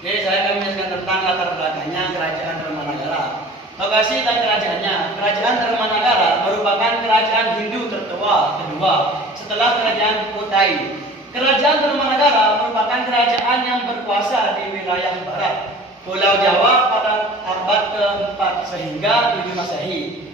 Jadi saya akan menjelaskan tentang latar belakangnya kerajaan Dharmanagara. Lokasi dan kerajaannya. Kerajaan Dharmanagara merupakan kerajaan Hindu tertua kedua setelah kerajaan Kodai. Kerajaan Dharmanagara merupakan kerajaan yang berkuasa di wilayah barat Pulau Jawa pada abad ke-4 sehingga 7 Masehi.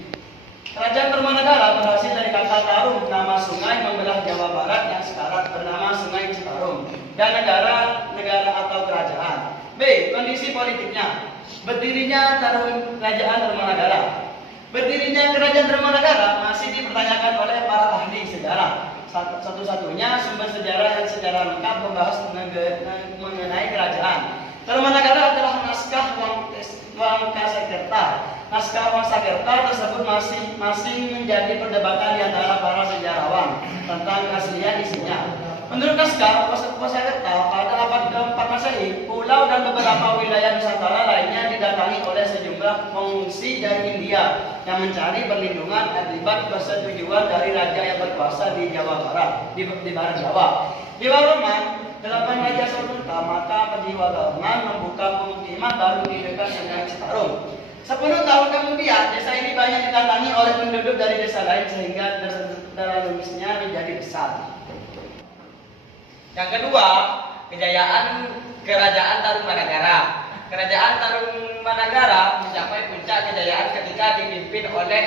Kerajaan Dharmanagara berhasil dari kata Tarum, nama sungai membelah Jawa Barat yang sekarang bernama Sungai Citarum, dan negara atau kerajaan. B. Kondisi politiknya. Berdirinya Kerajaan Dharmanagara. Berdirinya Kerajaan Dharmanagara masih dipertanyakan oleh para ahli sejarah. Satu-satunya sumber sejarah yang secara lengkap membahas mengenai kerajaan Dharmanagara adalah naskah Wangsakerta. Naskah Wangsakerta tersebut masing menjadi perdebatan di antara para sejarawan tentang keaslian isinya. Menurut naskah Wangsakerta, pada abad ke-4 Masehi, pulau dan beberapa wilayah Nusantara lainnya didatangi oleh sejumlah pengungsi dari India yang mencari perlindungan akibat persetujuan dari raja yang berkuasa di Jawa Barat, di barat Jawa. Di Warman, 8 raja Saruta, maka penjiwa Warman membuka pemukiman baru di dekat Sungai Citarum. 10 tahun kemudian, desa ini banyak didatangi oleh penduduk dari desa lain sehingga desa menjadi besar. Yang kedua, kejayaan Kerajaan Tarumanagara. Kerajaan Tarumanagara mencapai puncak kejayaan ketika dipimpin oleh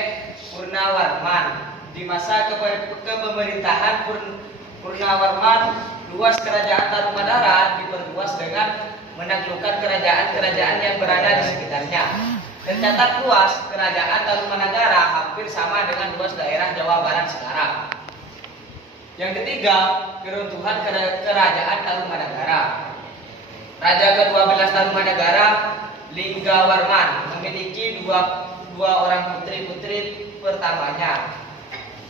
Purnawarman. Di masa kepemerintahan Purnawarman, luas Kerajaan Tarumanagara diperluas dengan menaklukkan kerajaan-kerajaan yang berada di sekitarnya. Tercatat luas Kerajaan Tarumanagara hampir sama dengan luas daerah Jawa Barat sekarang. Yang ketiga, keruntuhan Kerajaan Tarumanagara. Raja ke-12 Tarumanagara, Linggawarman, memiliki dua orang putri-putri pertamanya,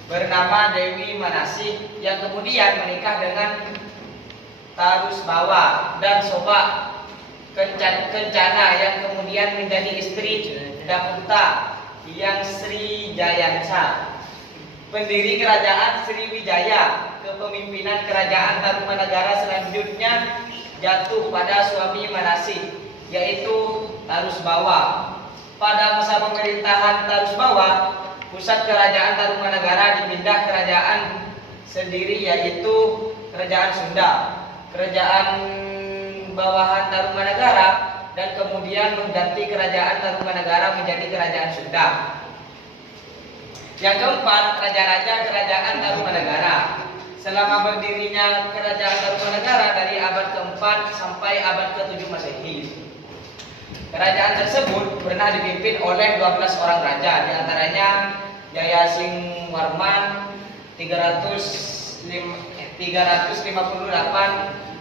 bernama Dewi Manasih, yang kemudian menikah dengan Tarusbawa dan Soba Kencana, yang kemudian menjadi istri Daputa yang Sri Jayansa. Pendiri kerajaan Sriwijaya. Kepemimpinan kerajaan Tarumanagara selanjutnya jatuh pada suami Manasih, yaitu Tarusbawa. Pada masa pemerintahan Tarusbawa, pusat kerajaan Tarumanagara dipindah kerajaan sendiri, yaitu Kerajaan Sunda, kerajaan bawahan Tarumanagara, dan kemudian mengganti kerajaan Tarumanagara menjadi Kerajaan Sunda. Yang keempat, raja-raja Kerajaan Tarumanagara. Selama berdirinya Kerajaan Tarumanagara dari abad ke-4 sampai abad ke-7 Masehi, kerajaan tersebut pernah dipimpin oleh 12 orang raja, diantaranya Jayasingwarman 358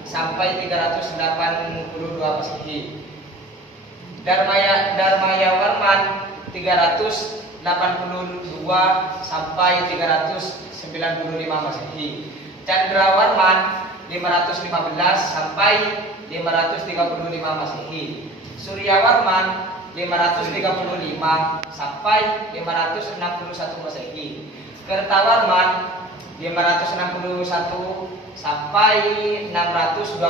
sampai 382 Masehi, Darmayawarman 382 sampai 395 Masehi, Candrawarman 515 sampai 535 Masehi, Suryawarman 535 sampai 561 Masehi, Kertawarman 561 sampai 628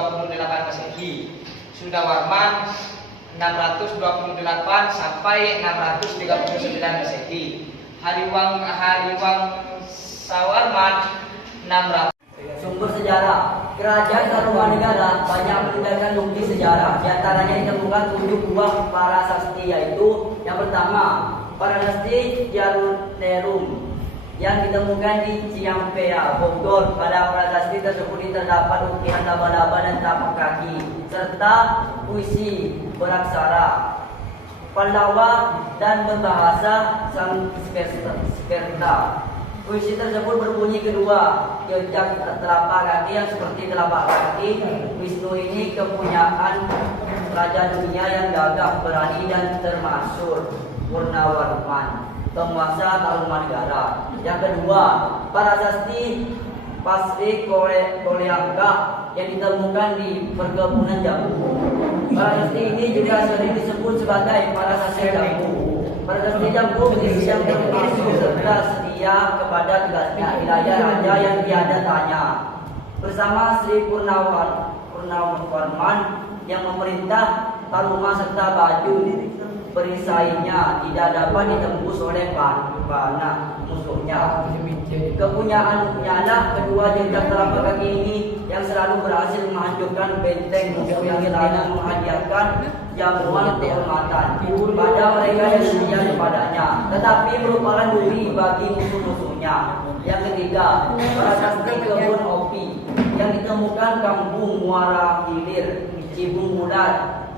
Masehi, Sudawarman 628 sampai 639 Masehi, Hariwangsawarman 600. Sumber sejarah. Kerajaan Tarumanagara banyak meninggalkan bukti sejarah. Di antaranya ditemukan 7 buah prasasti, yaitu yang pertama, Prasasti Jarunerum yang ditemukan di Ciampea, Bogor. Pada prasasti tersebut terdapat ukiran laba-laba dan tapak kaki serta puisi beraksara Pallawa dan berbahasa Sanskerta. Puisi tersebut berbunyi kedua, jejak telapak kaki yang seperti telapak kaki Wisnu ini kepunyaan raja dunia yang gagah, berani dan termasyhur, Purnawarman, penguasa Tarumanagara. Yang kedua, prasasti Pasri Koleangga yang ditemukan di perkebunan jambu. Prasasti ini juga sering disebut sebagai prasasti jambu. Prasasti jambu berisi yang termasuk serta setia kepada tugasnya, wilayah raja yang tiada tanya. Bersama Sri Purnawarman Purnawarman yang memerintah Taruma serta baju perisainya tidak dapat ditembus oleh panah musuhnya. Kepunyaannya lah kedua jejak telapak kaki ini yang selalu berhasil menghancurkan benteng musuh yang selalu menghadiahkan jamuan kehormatan pada mereka yang setia kepadanya, tetapi merupakan duri bagi musuh-musuhnya. Yang ketiga, prasasti kebun opi yang ditemukan kampung Muara Hilir, Cibung Bulat.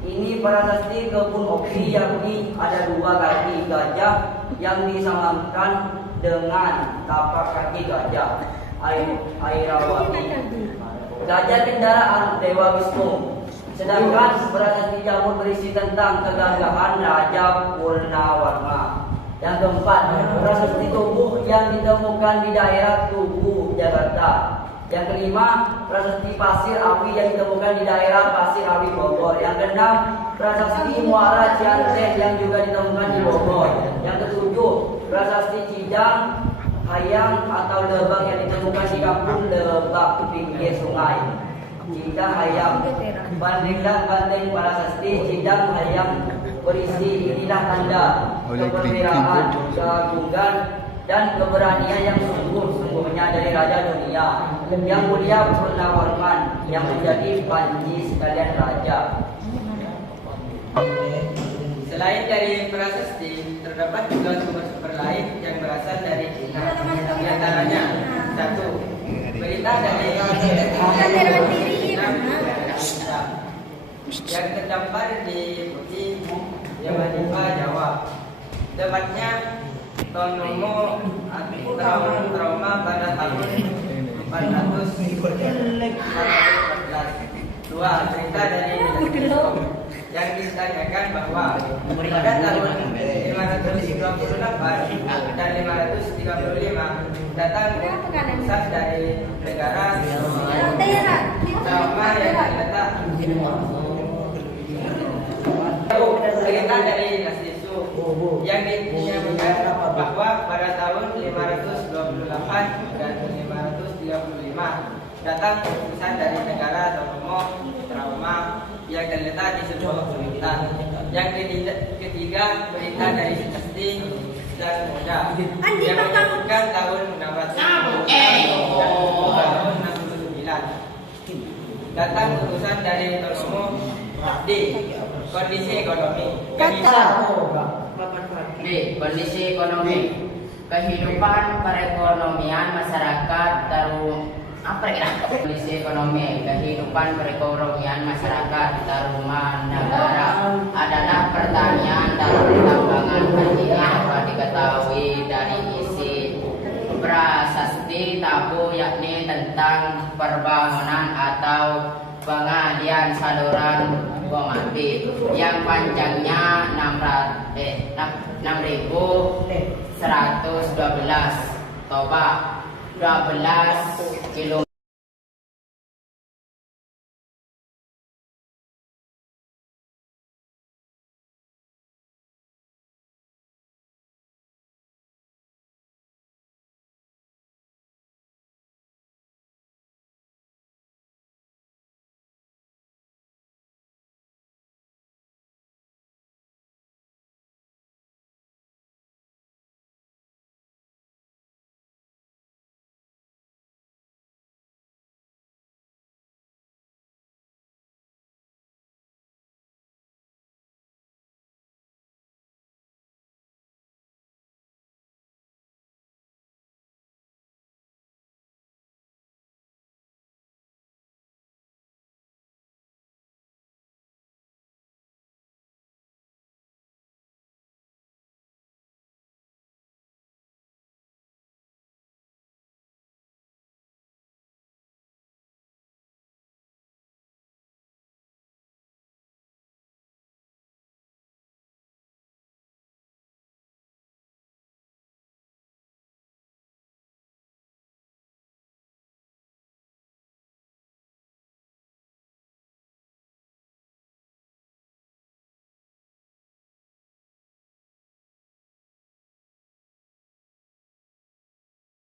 Ini prasasti kebun opi yakni ada dua kaki gajah yang disamakan dengan tapak kaki gajah Airawati. Gajah kendaraan Dewa Wisnu. Sedangkan prasasti jamur berisi tentang kegagahan Raja Purnawarma. Yang keempat, prasasti tubuh yang ditemukan di daerah Tugu, Jakarta. Yang kelima, prasasti pasir awi yang ditemukan di daerah Pasir Awi, Bogor. Yang keenam, prasasti Muara Cianten yang juga ditemukan di Bogor. Yang ketujuh, prasasti Cidang Hayam atau Lebak yang ditemukan di kampung Lebak pinggir sungai. Cidang Hayam, bandinglah banteng prasasti Cidang Hayam berisi inilah tanda keperwiraan, keagungan dan keberanian yang sungguh-sungguhnya dari Raja Dunia yang mulia Purnawarman yang menjadi panji sekalian raja. Selain dari prasasti, terdapat juga sumber-sumber lain yang berasal dari Cina. Di antaranya, satu, berita dari yang terdampar di Putih Jawa, Jawa. Tepatnya Tonomo trauma pada tahun 414. Dua, cerita dari yang ditanyakan bahwa pada tahun 528 dan 535 datang utusan dari negara Trauma yang terletak cerita dari Nasisu yang dinyatakan bahwa pada tahun 528 dan 535 datang utusan dari negara Tonomo Trauma yang terletak di sebuah perbukitan. Yang ketiga, berita dari dinasti dan Muda yang menyebutkan tahun 600 dan tahun 69 datang utusan dari Tonomo D. Kondisi ekonomi. D. Kondisi ekonomi. Kehidupan perekonomian masyarakat kondisi ekonomi, kehidupan perekonomian masyarakat Taruman Nagara adalah pertanian dan pertambangan. Ini dapat diketahui dari isi prasasti tabu, yakni tentang perbangunan atau pengalian saluran Gomati yang panjangnya 6.112 toba 12 km.